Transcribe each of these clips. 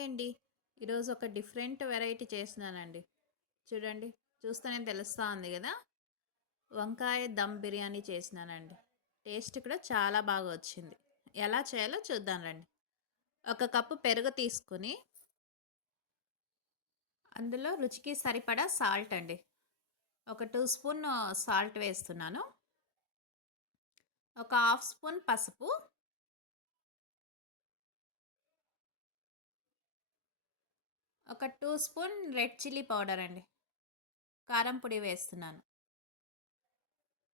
Hi అండి ఈరోజు ఒక డిఫరెంట్ వెరైటీ చేసినానండి చూడండి చూస్తేనే తెలుస్తూ ఉంది కదా? వంకాయ దమ్ బిర్యానీ చేసినానండి. టేస్ట్ కూడా చాలా బాగా వచ్చింది. ఎలా చేయాలో చూద్దాం రండి. ఒక కప్పు పెరుగు తీసుకుని అందులో రుచికి సరిపడా సాల్ట్ అండి. ఒక టూ స్పూన్ సాల్ట్ వేస్తున్నాను. ఒక హాఫ్ స్పూన్ పసుపు. ఒక two spoon red chilli powder అండి. కారం పొడి వేస్తున్నాను.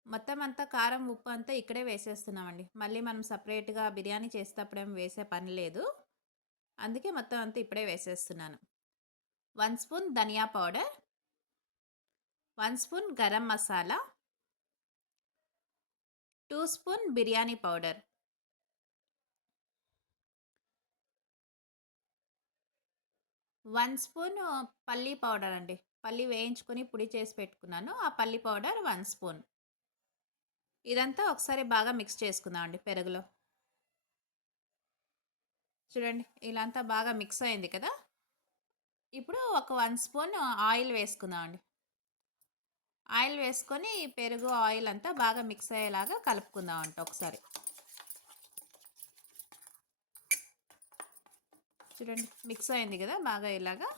మొత్తం అంతా కారం ఉప్పు అంతా ఇక్కడే వేసేస్తున్నామండి. మళ్ళీ మనం సపరేట్గా బిర్యానీ చేసేటప్పుడేం వేసే పని లేదు. అందుకే మొత్తం అంతా ఇప్పుడే వేసేస్తున్నాను. వన్ స్పూన్ ధనియా powder one spoon garam masala two spoon biryani powder. One spoon పల్లీ పౌడర్ అండి. పల్లి వేయించుకొని పొడి చేసి పెట్టుకున్నాను. ఆ పల్లి పౌడర్ వన్ స్పూన్. ఇదంతా ఒకసారి బాగా మిక్స్ చేసుకుందాం అండి పెరుగులో. చూడండి ఇలా అంతా బాగా మిక్స్ అయింది కదా. ఇప్పుడు ఒక వన్ స్పూన్ ఆయిల్ వేసుకుందాం అండి. ఆయిల్ వేసుకొని పెరుగు ఆయిల్ అంతా బాగా మిక్స్ అయ్యేలాగా కలుపుకుందాం అంట ఒకసారి. చూడండి మిక్స్ అయింది కదా బాగా ఇలాగా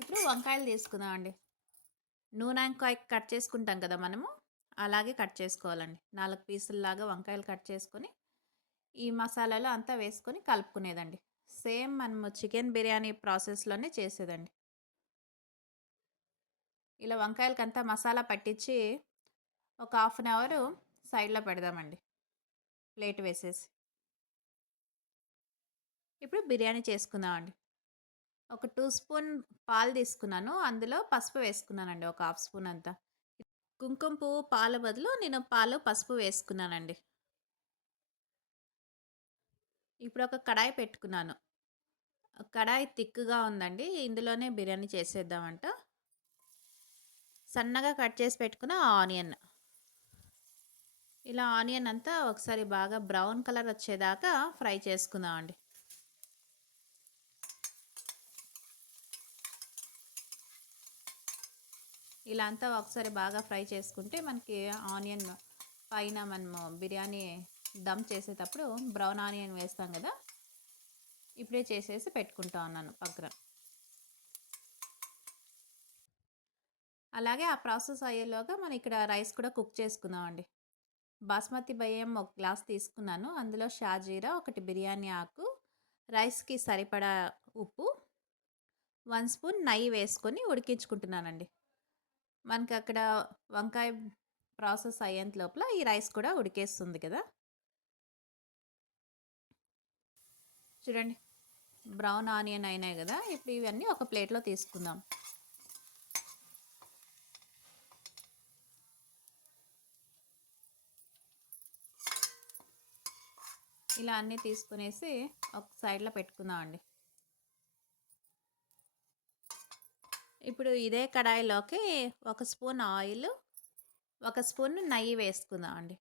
ఇప్పుడు వంకాయలు తీసుకుందాం అండి నూనె వంకాయ కట్ చేసుకుంటాం కదా మనము అలాగే కట్ చేసుకోవాలండి. నాలుగు పీసుల్లాగా వంకాయలు కట్ చేసుకొని ఈ మసాలాలు అంతా వేసుకొని కలుపుకునేదండి. సేమ్ మనము చికెన్ బిర్యానీ ప్రాసెస్లోనే చేసేదండి. ఇలా వంకాయలకంతా మసాలా పట్టించి ఒక హాఫ్ అన్ అవరు సైడ్లో పెడదామండి. ప్లేట్ వేసేసి. ఇప్పుడు బిర్యానీ చేసుకుందామండి. ఒక టూ స్పూన్ పాలు తీసుకున్నాను. అందులో పసుపు వేసుకున్నానండి. ఒక హాఫ్ స్పూన్ అంతా. కుంకుమ పువ్వు పాల బదులు నేను పాలు పసుపు వేసుకున్నానండి. ఇప్పుడు ఒక కడాయి పెట్టుకున్నాను. కడాయి తిక్కుగా ఉందండి. ఇందులోనే బిర్యానీ చేసేద్దామంట. సన్నగా కట్ చేసి పెట్టుకున్న ఆనియన్. ఇలా ఆనియన్ అంతా ఒకసారి బాగా బ్రౌన్ కలర్ వచ్చేదాకా ఫ్రై చేసుకుందాం అండి. ఇలా అంతా ఒకసారి బాగా ఫ్రై చేసుకుంటే మనకి ఆనియన్ పైన మనము బిర్యానీ దమ్ చేసేటప్పుడు బ్రౌన్ ఆనియన్ వేస్తాం కదా ఇప్పుడే చేసేసి పెట్టుకుంటా ఉన్నాను పక్కన. అలాగే ఆ ప్రాసెస్ అయ్యేలోగా మనం ఇక్కడ రైస్ కూడా కుక్ చేసుకుందాం అండి. బాస్మతి బియ్యం ఒక గ్లాస్ తీసుకున్నాను. అందులో షాజీరా ఒకటి బిర్యానీ ఆకు రైస్కి సరిపడా ఉప్పు వన్ స్పూన్ నెయ్యి వేసుకొని ఉడికించుకుంటున్నానండి. మనకి అక్కడ వంకాయ ప్రాసెస్ అయ్యేంత లోపల ఈ రైస్ కూడా ఉడికేస్తుంది కదా. చూడండి బ్రౌన్ ఆనియన్ అయినాయి కదా. ఇప్పుడు ఇవన్నీ ఒక ప్లేట్లో తీసుకుందాం. ఇలా అన్నీ తీసుకునేసి ఒక సైడ్లో పెట్టుకుందాం అండి ఇప్పుడు ఇదే కడాయిలోకి ఒక స్పూన్ ఆయిల్ ఒక స్పూన్ నెయ్యి వేసుకుందాం అండి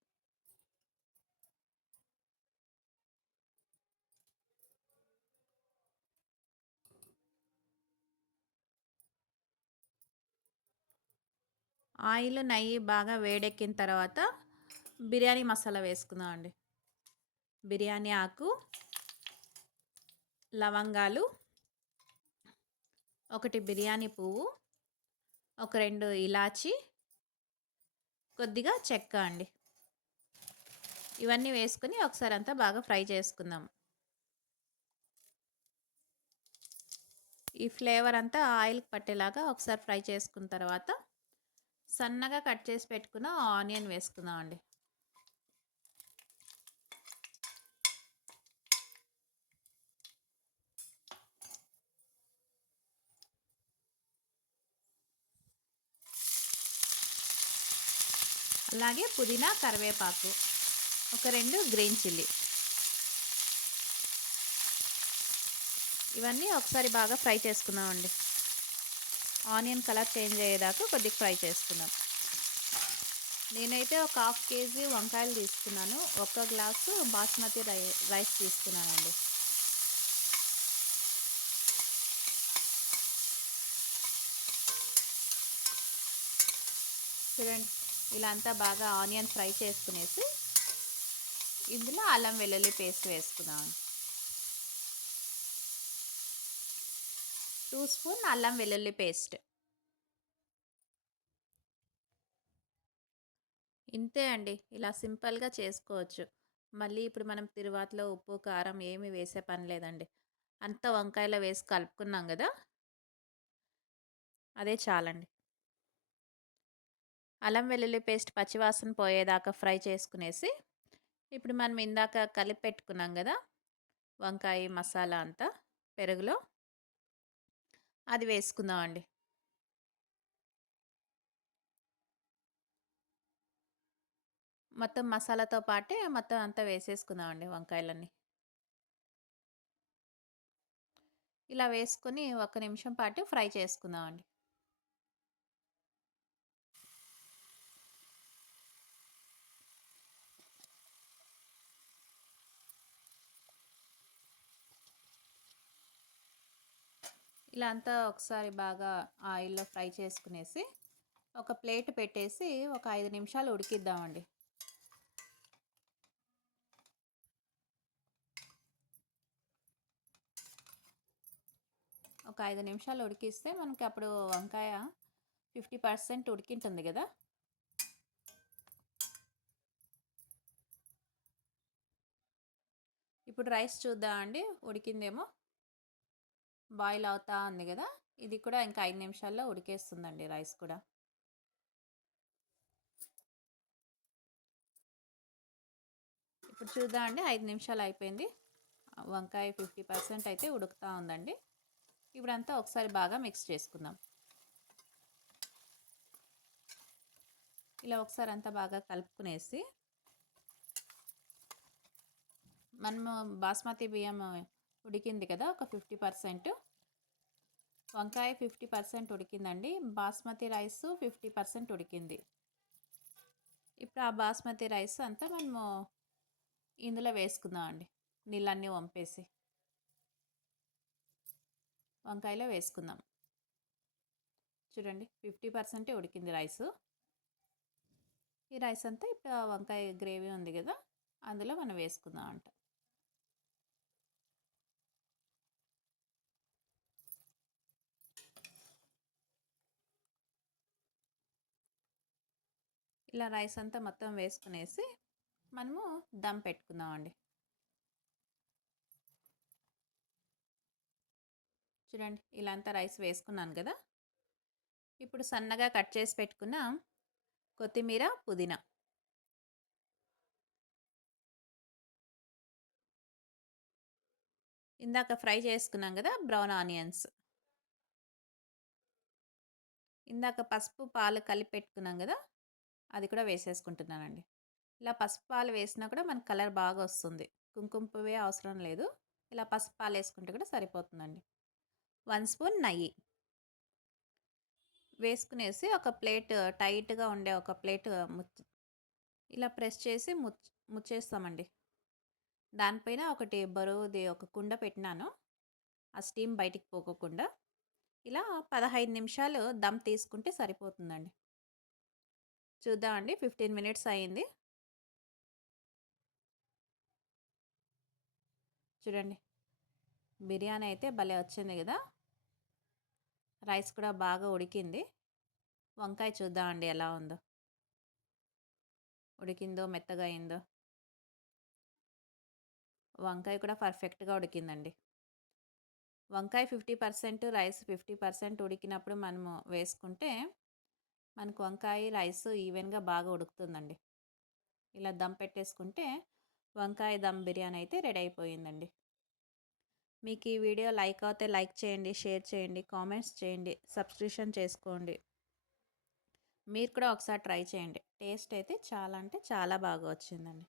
ఆయిల్ నెయ్యి బాగా వేడెక్కిన తర్వాత బిర్యానీ మసాలా వేసుకుందాం అండి బిర్యానీ ఆకు లవంగాలు ఒకటి బిర్యానీ పువ్వు ఒక రెండు ఇలాచి కొద్దిగా చెక్క అండి. ఇవన్నీ వేసుకుని ఒకసారి అంతా బాగా ఫ్రై చేసుకుందాం. ఈ ఫ్లేవర్ అంతా ఆయిల్కి పట్టేలాగా ఒకసారి ఫ్రై చేసుకున్న తర్వాత సన్నగా కట్ చేసి పెట్టుకున్న ఆనియన్ వేసుకుందాం అండి అలాగే పుదీనా కరివేపాకు ఒక రెండు గ్రీన్ చిల్లీ. ఇవన్నీ ఒకసారి బాగా ఫ్రై చేసుకున్నామండి ఆనియన్ కలర్ చేంజ్ అయ్యేదాకా కొద్దిగా ఫ్రై చేసుకున్నాం నేనైతే ఒక హాఫ్ కేజీ వంకాయలు తీసుకున్నాను. ఒక గ్లాసు బాస్మతి రై రైస్ తీసుకున్నానండి. చూడండి. ఇలా అంతా బాగా ఆనియన్ ఫ్రై చేసుకునేసి ఇందులో అల్లం వెల్లుల్లి పేస్ట్ వేసుకుందాం. టూ స్పూన్ అల్లం వెల్లుల్లి పేస్ట్. ఇంతే అండి. ఇలా సింపుల్గా చేసుకోవచ్చు. మళ్ళీ ఇప్పుడు మనం తిరువాతలో ఉప్పు కారం ఏమి వేసే పని లేదండి. అంత వంకాయలో వేసి కలుపుకున్నాం కదా? అదే చాలండి. అల్లం వెల్లుల్లి పేస్ట్ పచ్చివాసన పోయేదాకా ఫ్రై చేసుకునేసి ఇప్పుడు మనం ఇందాక కలిపి పెట్టుకున్నాం కదా వంకాయ మసాలా అంతా పెరుగులో. అది వేసుకుందామండి. మొత్తం మసాలాతో పాటే మొత్తం అంతా వేసేసుకుందామండి వంకాయలన్నీ. ఇలా వేసుకొని ఒక నిమిషం పాటు ఫ్రై చేసుకుందామండి. ఇలా అంతా ఒకసారి బాగా ఆయిల్లో ఫ్రై చేసుకునేసి ఒక ప్లేట్ పెట్టేసి ఒక ఐదు నిమిషాలు ఉడికిద్దామండి. ఒక ఐదు నిమిషాలు ఉడికిస్తే మనకి అప్పుడు వంకాయ ఫిఫ్టీ పర్సెంట్ ఉడికింటుంది కదా. ఇప్పుడు రైస్ చూద్దామండి ఉడికిందేమో. బాయిల్ అవుతా ఉంది కదా! ఇది కూడా ఇంకా ఐదు నిమిషాల్లో ఉడికేస్తుందండి రైస్ కూడా. ఇప్పుడు చూద్దాం అండి ఐదు నిమిషాలు అయిపోయింది. వంకాయ ఫిఫ్టీ పర్సెంట్ అయితే ఉడుకుతూ ఉందండి. ఇప్పుడంతా ఒకసారి బాగా మిక్స్ చేసుకుందాం. ఇలా ఒకసారి అంతా బాగా కలుపుకునేసి మనము బాస్మతి బియ్యం ఉడికింది కదా ఒక ఫిఫ్టీ పర్సెంట్. వంకాయ ఫిఫ్టీ పర్సెంట్ ఉడికిందండి. బాస్మతి రైస్ ఫిఫ్టీ పర్సెంట్ ఉడికింది. ఇప్పుడు ఆ బాస్మతి రైస్ అంతా మనము ఇందులో వేసుకుందాం అండి. నీళ్ళన్నీ వంపేసి. వంకాయలో వేసుకుందాం. చూడండి ఫిఫ్టీ పర్సెంటే ఉడికింది రైస్. ఈ రైస్ అంతా ఇప్పుడు వంకాయ గ్రేవీ ఉంది కదా అందులో మనం వేసుకుందాం అంట. ఇలా రైస్ అంతా మొత్తం వేసుకునేసి మనము దమ్ పెట్టుకుందామండి. చూడండి ఇలా అంతా రైస్ వేసుకున్నాను కదా. ఇప్పుడు సన్నగా కట్ చేసి పెట్టుకున్న కొత్తిమీర పుదీనా. ఇందాక ఫ్రై చేసుకున్నాం కదా బ్రౌన్ ఆనియన్స్. ఇందాక పసుపు పాలు కలిపి పెట్టుకున్నాం కదా అది కూడా వేసేసుకుంటున్నానండి. ఇలా పసుపు పాలు వేసినా కూడా మనకు కలర్ బాగా వస్తుంది. కుంకుమ పువ్వే అవసరం లేదు. ఇలా పసుపు పాలు వేసుకుంటే కూడా సరిపోతుందండి. వన్ స్పూన్ నెయ్యి. వేసుకునేసి ఒక ప్లేట్ టైట్గా ఉండే ఒక ప్లేట్ ముచ్ ఇలా ప్రెస్ చేసి ముచ్ ముచ్చేస్తామండి. దానిపైన ఒకటి బరువుది ఒక కుండ పెట్టినాను. ఆ స్టీమ్ బయటికి పోకోకుండా. ఇలా పదహైదు నిమిషాలు దమ్ తీసుకుంటే సరిపోతుందండి. చూద్దామండి ఫిఫ్టీన్ మినిట్స్ అయింది చూడండి. బిర్యానీ అయితే భలే వచ్చింది కదా! రైస్ కూడా బాగా ఉడికింది. వంకాయ చూద్దామండి ఎలా ఉందో. ఉడికిందో మెత్తగా అయిందో. వంకాయ కూడా పర్ఫెక్ట్గా ఉడికిందండి. వంకాయ fifty percent rice fifty percent ఉడికినప్పుడు మనము వేసుకుంటే మనకు వంకాయ రైస్ ఈవెన్గా బాగా ఉడుకుతుందండి. ఇలా దమ్ పెట్టేసుకుంటే వంకాయ దమ్ బిర్యానీ అయితే రెడీ అయిపోయిందండి. మీకు ఈ వీడియో లైక్ అవుతే లైక్ చేయండి షేర్ చేయండి కామెంట్స్ చేయండి సబ్స్క్రిప్షన్ చేసుకోండి. మీరు కూడా ఒకసారి ట్రై చేయండి. టేస్ట్ అయితే చాలా అంటే చాలా బాగా వచ్చిందండి.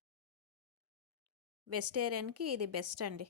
వెజిటేరియన్కి ఇది బెస్ట్ అండి.